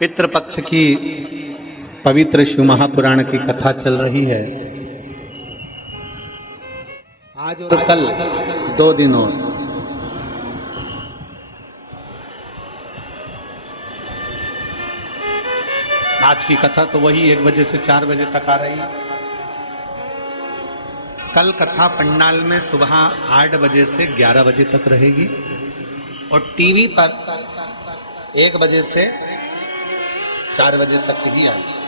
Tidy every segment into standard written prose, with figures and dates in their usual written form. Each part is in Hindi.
पितृपक्ष की पवित्र शिव महापुराण की कथा चल रही है। आज और कल 2 दिन और। आज की कथा तो वही 1 बजे से 4 बजे तक आ रही है। कल कथा पंडाल में सुबह 8 बजे से 11 बजे तक रहेगी और टीवी पर 1 बजे से 4 बजे तक ही आएगी।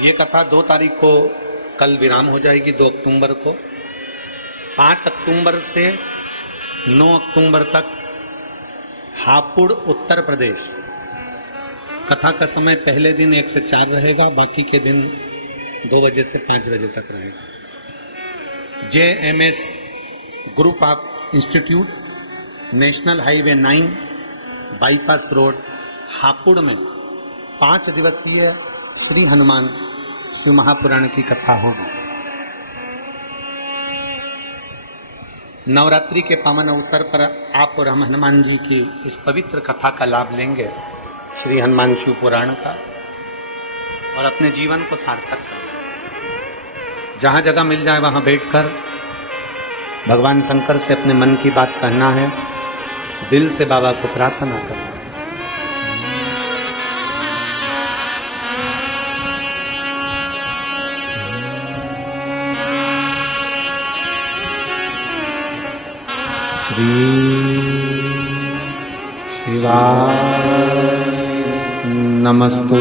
ये कथा 2 तारीख को कल विराम हो जाएगी, 2 अक्टूबर को। 5 अक्टूबर से 9 अक्टूबर तक हापुड़ उत्तर प्रदेश। कथा का समय पहले दिन 1 से 4 रहेगा, बाकी के दिन 2 बजे से 5 बजे तक रहेगा। JMS group of institute, national highway 9, bypass road, Hapur में 5 दिवसीय श्री हनुमान शिव महापुराण की कथा होगी। नवरात्रि के पावन अवसर पर आप और हम हनुमान जी की इस पवित्र कथा का लाभ लेंगे, श्री हनुमान शिव पुराण का, और अपने जीवन को सार्थक करें। जहां जगह मिल जाए वहां बैठकर भगवान शंकर से अपने मन की बात कहना है, दिल से बाबा को प्रार्थना करना है। श्री शिवाय नमस्तु,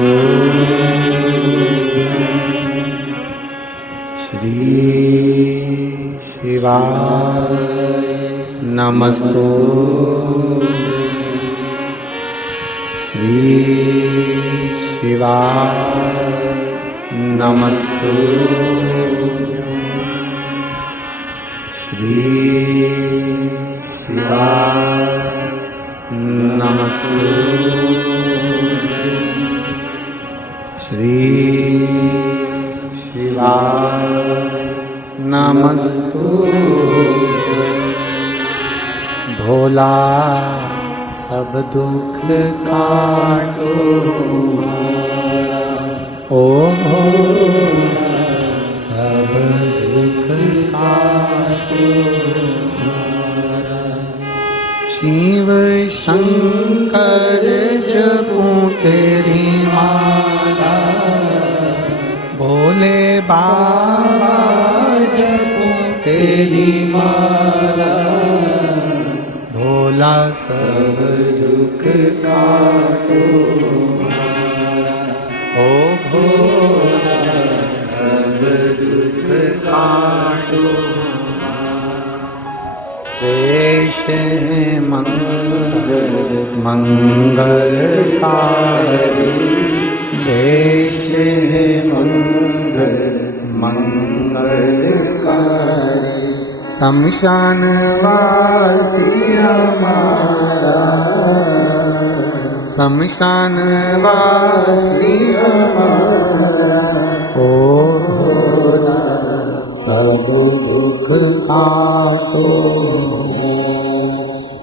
श्री शिवाय नमस्तु, श्री शिवाय नमस्तु, श्री शिवाय नमस्तु, श्री शिवाय नमस्तु। भोला सब दुख काटो, ओ भोला सब दुख काटो। शिव शंकर जपूं तेरी माला, भोले बाबा जपूं तेरी माला। भोला सब दुख काटो, ओ भोला सब दुख काटो। देश मंगलकारी, देश मंगलकारी। शमशान वासी हमारा, शमशान वासी हमारा। ओ भोला सब दुख काटो,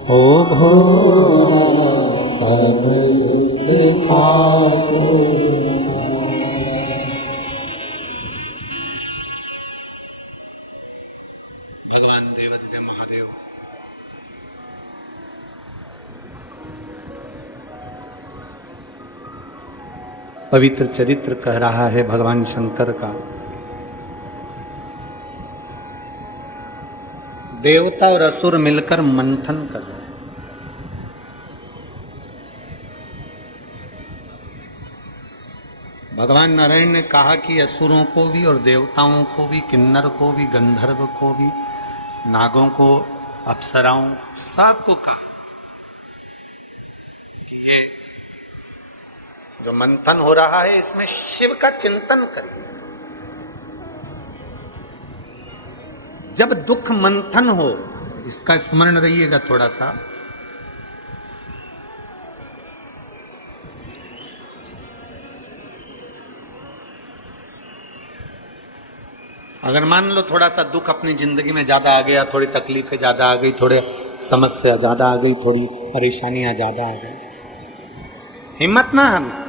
ओ भोला सब दुख काटो। भगवान देवाधिदेव महादेव पवित्र चरित्र कह रहा है भगवान शंकर का। देवता और असुर मिलकर मंथन कर रहे हैं। भगवान नारायण ने कहा कि असुरों को भी और देवताओं को भी, किन्नर को भी, गंधर्व को भी, नागों को, अप्सराओं, सबको कहा कि ये जो मंथन हो रहा है इसमें शिव का चिंतन करिए। जब दुख मंथन हो, इसका स्मरण रहिएगा थोड़ा सा। अगर मान लो थोड़ा सा दुख अपनी जिंदगी में ज्यादा आ गया, थोड़ी तकलीफें ज्यादा आ गई, थोड़े समस्या ज्यादा आ गई, थोड़ी परेशानियां ज्यादा आ गई, हिम्मत ना हारना।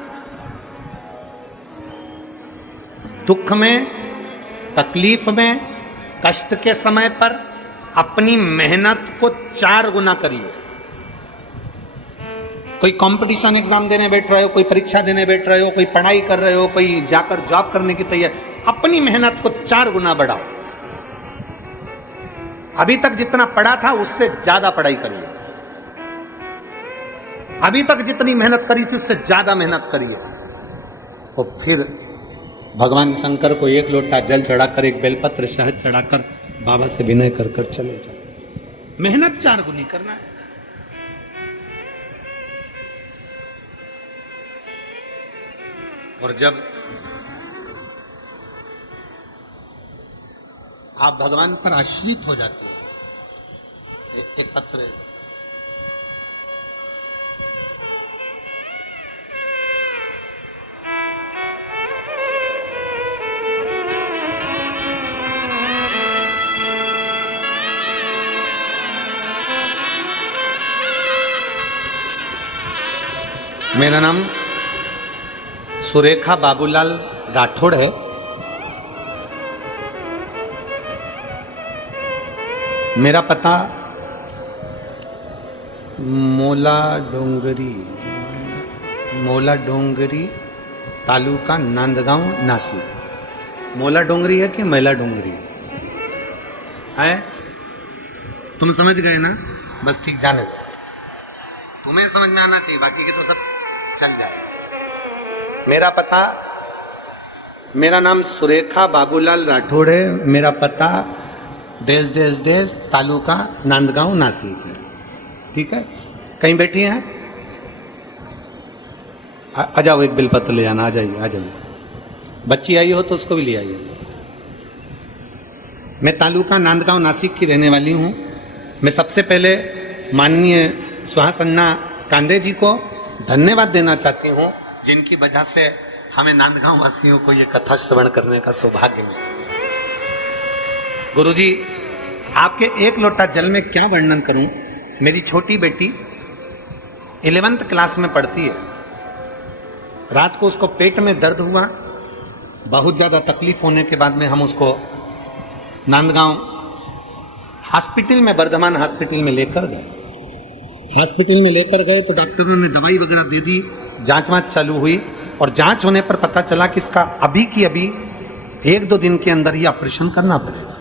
दुख में, तकलीफ में, कष्ट के समय पर अपनी मेहनत को 4 गुना करिए। कोई कंपटीशन एग्जाम देने बैठ रहे हो, कोई परीक्षा देने बैठ रहे हो, कोई पढ़ाई कर रहे हो, कोई जाकर जॉब करने की तैयारी, अपनी मेहनत को 4 गुना बढ़ाओ। अभी तक जितना पढ़ा था उससे ज्यादा पढ़ाई करिए। अभी तक जितनी मेहनत करी थी उससे ज्यादा मेहनत करिए। और फिर भगवान शंकर को 1 लोटा जल चढ़ाकर, 1 बेलपत्र शहद चढ़ाकर बाबा से विनय कर कर चले जाओ। मेहनत 4 गुनी करना है। और जब आप भगवान पर आश्रित हो जाते हैं, एक पत्र मेरा नाम सुरेखा बाबूलाल राठौड़ है। मेरा पता मोला डोंगरी तालुका नांदगांव नासिक। मोला डोंगरी है कि मैला डोंगरी है? तुम समझ गए ना? बस ठीक, जाने दो। तुम्हें समझ में आना चाहिए, बाकी के तो सब चल जाए। मेरा पता, मेरा नाम सुरेखा बाबूलाल राठौड़ है। मेरा पता डेस तालुका नांदगांव नासिक है। ठीक है? कहीं बैठी हैं? आ जाओ, एक बिलपत्र ले आना। आ जाइए, आ जाइए। बच्ची आई हो तो उसको भी ले आइए। मैं तालुका नांदगांव नासिक की रहने वाली हूं। मैं सबसे पहले माननीय सुहास अन्ना कांदे जी को धन्यवाद देना चाहती हूं, जिनकी वजह से हमें नांदगांव वासियों को ये कथा श्रवण करने का सौभाग्य मिला। गुरुजी, आपके 1 लोटा जल में क्या वर्णन करूं। मेरी छोटी बेटी 11th क्लास में पढ़ती है। रात को उसको पेट में दर्द हुआ, बहुत ज्यादा तकलीफ होने के बाद में हम उसको नांदगांव हॉस्पिटल में, वर्धमान हॉस्पिटल में लेकर गए। हॉस्पिटल में लेकर गए तो डॉक्टरों ने दवाई वगैरह दे दी, जांच वांच चालू हुई और जांच होने पर पता चला कि इसका अभी की अभी 1-2 दिन के अंदर ही ऑपरेशन करना पड़ेगा।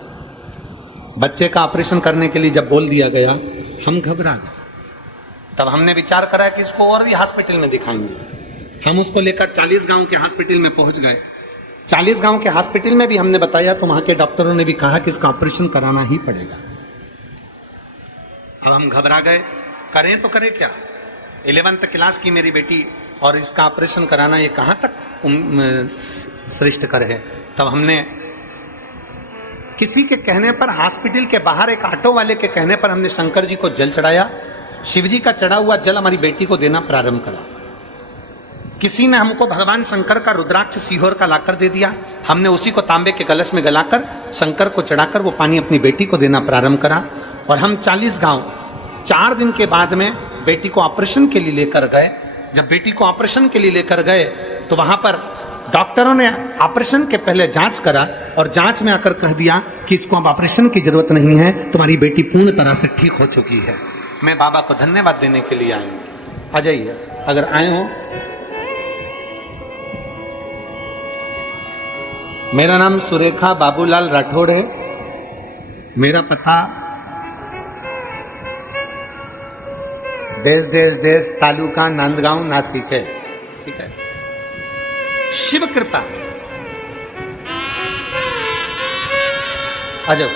बच्चे का ऑपरेशन करने के लिए जब बोल दिया गया, हम घबरा गए। तब हमने विचार करा कि इसको और भी हॉस्पिटल में दिखाएंगे। हम उसको लेकर 40 गांव के हॉस्पिटल में पहुंच गए। 40 गांव के हॉस्पिटल में भी हमने बताया तो वहां के डॉक्टरों ने भी कहा कि इसका ऑपरेशन कराना ही पड़ेगा। अब हम घबरा गए, करें तो करें क्या? 11th क्लास की मेरी बेटी और इसका ऑपरेशन कराना, ये कहां तक श्रेष्ठ कर है। तब हमने किसी के कहने पर, हॉस्पिटल के बाहर एक ऑटो वाले के कहने पर, हमने शंकर जी को जल चढ़ाया। शिव जी का चढ़ा हुआ जल हमारी बेटी को देना प्रारंभ करा। किसी ने हमको भगवान शंकर का रुद्राक्ष सीहोर का लाकर दे दिया। हमने उसी को तांबे के कलश में गलाकर शंकर को चढ़ाकर वो पानी अपनी बेटी को देना प्रारंभ करा। और हम 40 गांव 4 दिन के बाद में बेटी को ऑपरेशन के लिए लेकर गए। जब बेटी को ऑपरेशन के लिए लेकर गए तो वहां पर डॉक्टरों ने ऑपरेशन के पहले जांच करा और जांच में आकर कह दिया कि इसको अब ऑपरेशन की जरूरत नहीं है, तुम्हारी बेटी पूर्ण तरह से ठीक हो चुकी है। मैं बाबा को धन्यवाद देने के लिए आई हूं। आ जाइए अगर आए हो। मेरा नाम सुरेखा बाबूलाल राठौड़ है। मेरा पता देश तालुका नांदगांव नासिक है। ठीक है? शिव कृपा। आ जाओ।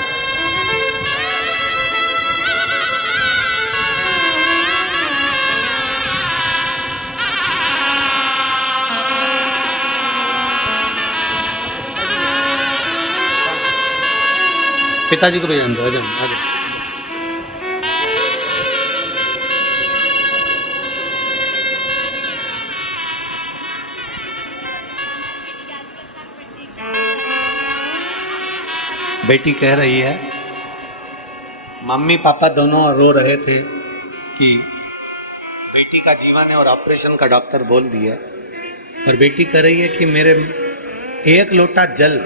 पिताजी को भी जान दो। आ जाओ, आ जाओ। बेटी कह रही है, मम्मी पापा दोनों रो रहे थे कि बेटी का जीवन है और ऑपरेशन का डॉक्टर बोल दिया, और बेटी कह रही है कि मेरे एक लोटा जल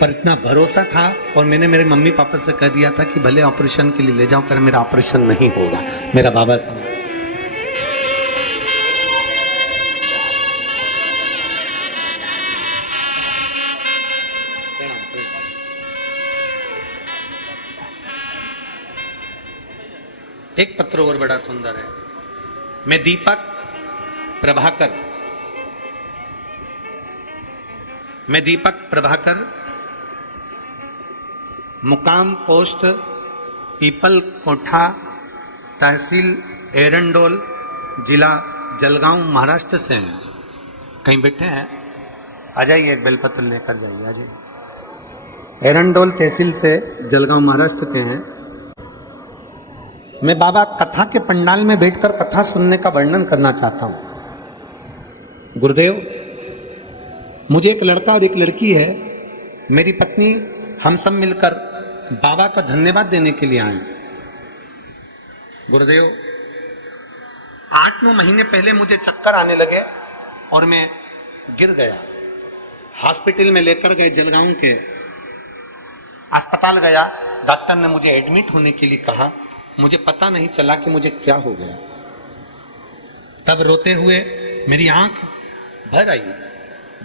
पर इतना भरोसा था, और मैंने मेरे मम्मी पापा से कह दिया था कि भले ऑपरेशन के लिए ले जाओ, पर मेरा ऑपरेशन नहीं होगा। मेरा बाबा समझ। एक पत्र और बड़ा सुंदर है। मैं दीपक प्रभाकर मुकाम पोस्ट पीपल कोठा तहसील एरंडोल जिला जलगांव महाराष्ट्र से हैं। कहीं बैठे हैं? आ जाइए, एक बेलपत्र लेकर जाइए, आ जाइए। एरंडोल तहसील से जलगांव महाराष्ट्र के हैं। मैं बाबा कथा के पंडाल में बैठकर कथा सुनने का वर्णन करना चाहता हूं। गुरुदेव, मुझे एक लड़का और एक लड़की है, मेरी पत्नी, हम सब मिलकर बाबा का धन्यवाद देने के लिए आए। गुरुदेव, 8-9 महीने पहले मुझे चक्कर आने लगे और मैं गिर गया। हॉस्पिटल में लेकर गए, जलगांव के अस्पताल गया। डॉक्टर ने मुझे एडमिट होने के लिए कहा। मुझे पता नहीं चला कि मुझे क्या हो गया। तब रोते हुए मेरी आंख भर आई।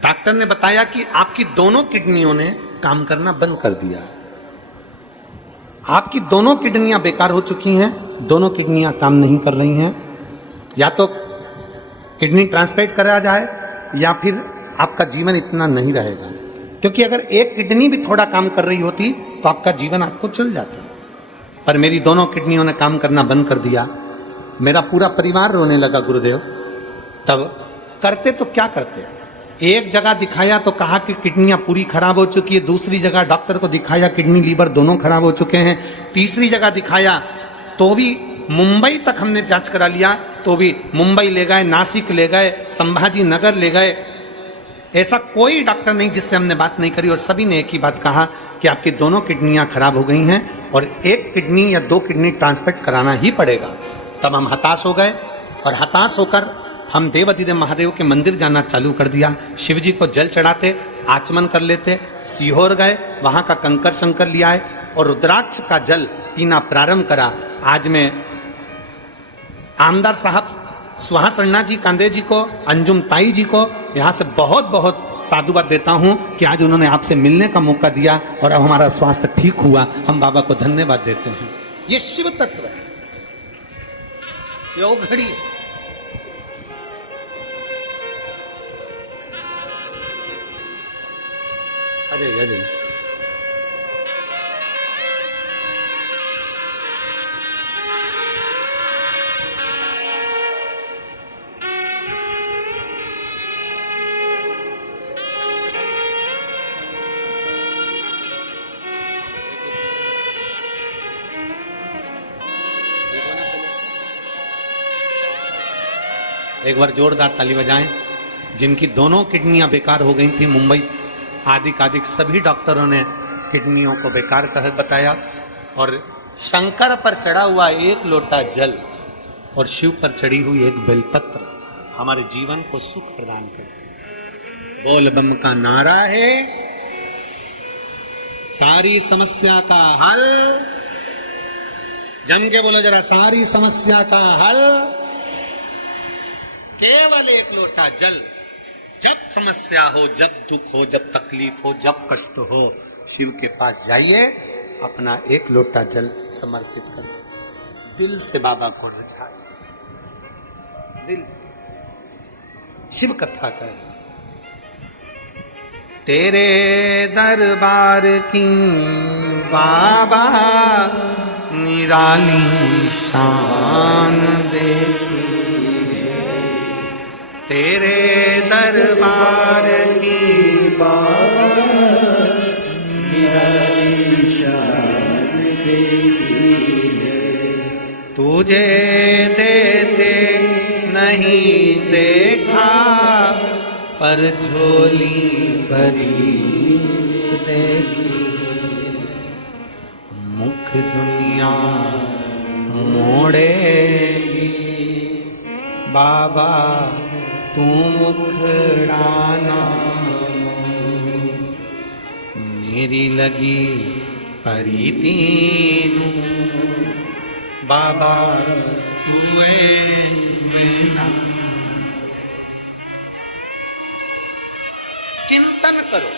डॉक्टर ने बताया कि आपकी दोनों किडनियों ने काम करना बंद कर दिया। आपकी दोनों किडनियां बेकार हो चुकी हैं, दोनों किडनियां काम नहीं कर रही हैं। या तो किडनी ट्रांसप्लांट करा जाए या फिर आपका जीवन इतना नहीं रहेगा। क्योंकि अगर एक किडनी भी थोड़ा काम कर रही होती तो आपका जीवन आपको चल जाता। पर मेरी दोनों किडनियों ने काम करना बंद कर दिया। मेरा पूरा परिवार रोने लगा। गुरुदेव, तब करते तो क्या करते? एक जगह दिखाया तो कहा कि किडनियां पूरी खराब हो चुकी है। दूसरी जगह डॉक्टर को दिखाया, किडनी लीवर दोनों खराब हो चुके हैं। तीसरी जगह दिखाया तो भी मुंबई तक हमने जांच करा लिया, तो भी मुंबई ले गए, नासिक ले गए, संभाजी नगर ले गए। ऐसा कोई डॉक्टर नहीं जिससे हमने बात नहीं करी, और सभी ने एक ही बात कहा कि आपकी दोनों किडनियां खराब हो गई हैं और एक किडनी या 2 किडनी ट्रांसप्लांट कराना ही पड़ेगा। तब हम हताश हो गए, और हताश होकर हम देवाधिदेव महादेव के मंदिर जाना चालू कर दिया। शिव जी को जल चढ़ाते, आचमन कर लेते। सीहोर गए, वहां का कंकर शंकर लिया आए और रुद्राक्ष का जल पीना प्रारंभ करा। आज मैं आमदार साहब सुहास अन्ना जी कांदे जी को, अंजुम ताई जी को यहाँ से बहुत बहुत साधुवाद देता हूँ कि आज उन्होंने आपसे मिलने का मौका दिया और अब हमारा स्वास्थ्य ठीक हुआ। हम बाबा को धन्यवाद देते हैं। ये शिव तत्व है, ये घड़ी है। अजय अजय एक बार जोरदार ताली बजाएं। जिनकी दोनों किडनियां बेकार हो गई थी, मुंबई आदि सभी डॉक्टरों ने किडनियों को बेकार कह बताया, और शंकर पर चढ़ा हुआ एक लोटा जल और शिव पर चढ़ी हुई एक बेलपत्र हमारे जीवन को सुख प्रदान करते। बोल बम का नारा है सारी समस्या का हल। जम के बोलो जरा, सारी समस्या का हल केवल एक लोटा जल। जब समस्या हो, जब दुख हो, जब तकलीफ हो, जब कष्ट हो, शिव के पास जाइए, अपना एक लोटा जल समर्पित कर दीजिए। दिल से बाबा को रिझाइए, दिल से शिव कथा कर। तेरे दरबार की बाबा निराली शान देखी, तेरे दरबार की बाबा निराली शान देखी है। तुझे देते नहीं देखा, पर झोली भरी देखी। मुख दुनिया मोड़ेगी, बाबा तू मुखड़ाना मेरी लगी परीतीनु बाबा तुए बिना। चिंतन करो।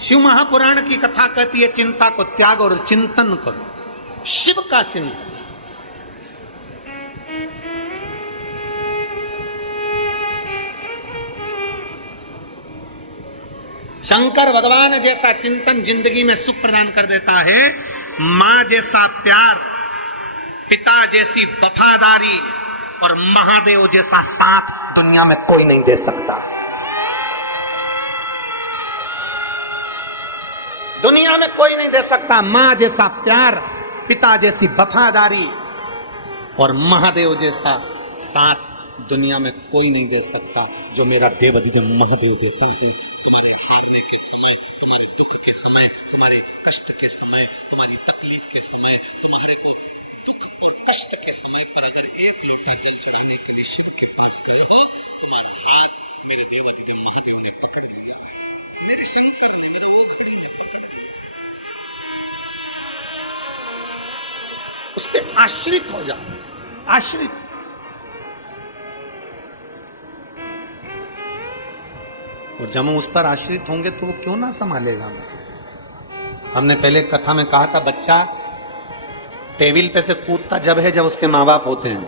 शिव महापुराण की कथा कहती है चिंता को त्याग और चिंतन करो, शिव का चिंतन। शंकर भगवान जैसा चिंतन जिंदगी में सुख प्रदान कर देता है, मां जैसा प्यार, पिता जैसी वफादारी और महादेव जैसा साथ दुनिया में कोई नहीं दे सकता। दुनिया में कोई नहीं दे सकता। मां जैसा प्यार, पिता जैसी वफादारी और महादेव जैसा साथ दुनिया में कोई नहीं दे सकता जो मेरा देवाधिदेव महादेव देता है। तुम्हारे हारने के समय, तुम्हारे दुख के समय, तुम्हारे कष्ट के समय, तुम्हारी तकलीफ के समय, तुम्हारे दुख और कष्ट के समय पर अगर एक लोटा जल चढ़ाने के लिए शिव के पास गया, मेरे देवाधिदेव महादेव ने पकड़ लिया, मेरे शंकर ने उस पर आश्रित हो जाओ, आश्रित। और जब हम उस पर आश्रित होंगे तो वो क्यों ना संभालेगा। हमने पहले कथा में कहा था बच्चा टेबल पे से कूदता जब है जब उसके माँ बाप होते हैं।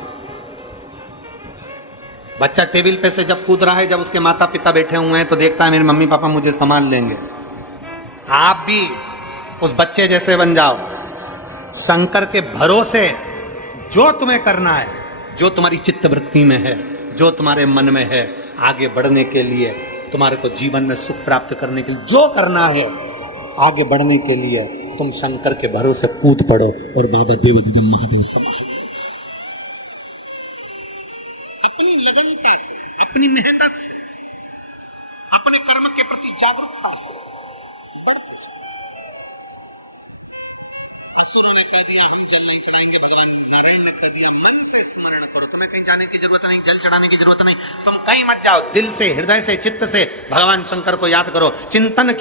बच्चा टेबल पे से जब कूद रहा है जब उसके माता पिता बैठे हुए हैं तो देखता है मेरे मम्मी पापा मुझे संभाल लेंगे। आप भी उस बच्चे जैसे बन जाओ, शंकर के भरोसे जो तुम्हें करना है, जो तुम्हारी चित्तवृत्ति में है, जो तुम्हारे मन में है, आगे बढ़ने के लिए, तुम्हारे को जीवन में सुख प्राप्त करने के लिए जो करना है, आगे बढ़ने के लिए तुम शंकर के भरोसे कूद पड़ो और बाबा देवाधिदेव महादेव संभालो। अपनी लगनता से, अपनी मेहनत से, अपने कर्म के प्रति जागरूकता से असुरों ने कह दिया हम जल नहीं चढ़ाएंगे, भगवान नारायण ने कह दिया मन से स्मरण करो। तुम्हें कहीं जाने की जरूरत नहीं, जल चढ़ाने की जरूरत नहीं, तुम कहीं मत जाओ, दिल से, हृदय से, चित्त से भगवान शंकर को याद करो। चिंतन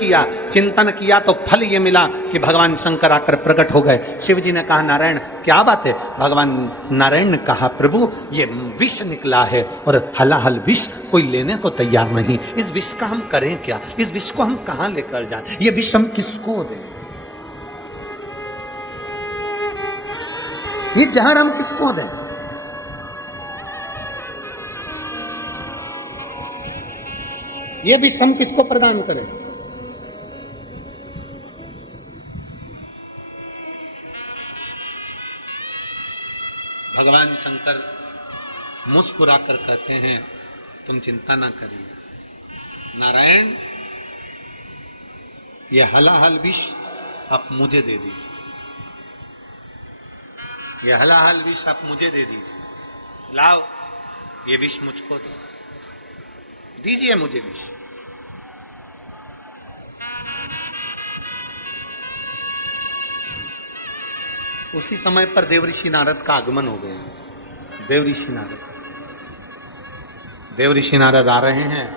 किया तो फल ये मिला कि भगवान शंकर आकर प्रकट हो गए। शिव जी ने कहा नारायण क्या बात है? भगवान नारायण ने कहा प्रभु ये विष निकला है और हलाहल विष कोई लेने को तैयार नहीं। इस विष का हम करें क्या? इस विष को हम कहां लेकर जाए? ये विष हम किसको दें? ये जहर हम किसको दें? ये भी हम किसको प्रदान करें? भगवान शंकर मुस्कुराकर कहते हैं तुम चिंता ना करिए नारायण, ये हलाहल विष आप मुझे दे दीजिए, ये हलाहल विष आप मुझे दे दीजिए। लाओ ये विष मुझको दो, दीजिए मुझे विष। उसी समय पर देवऋषि नारद का आगमन हो गया। देवऋषि नारद आ रहे हैं,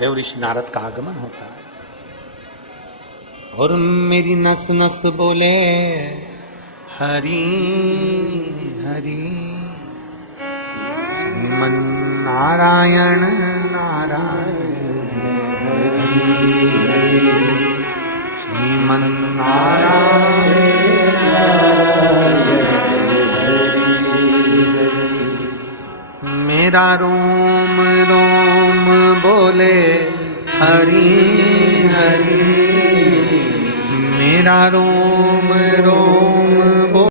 देवऋषि नारद का आगमन होता है और मेरी नस नस बोले हरि हरि श्रीमन नारायण नारायण श्रीमन नारायण मेरा रोम रोम बोले हरि हरि मेरा रोम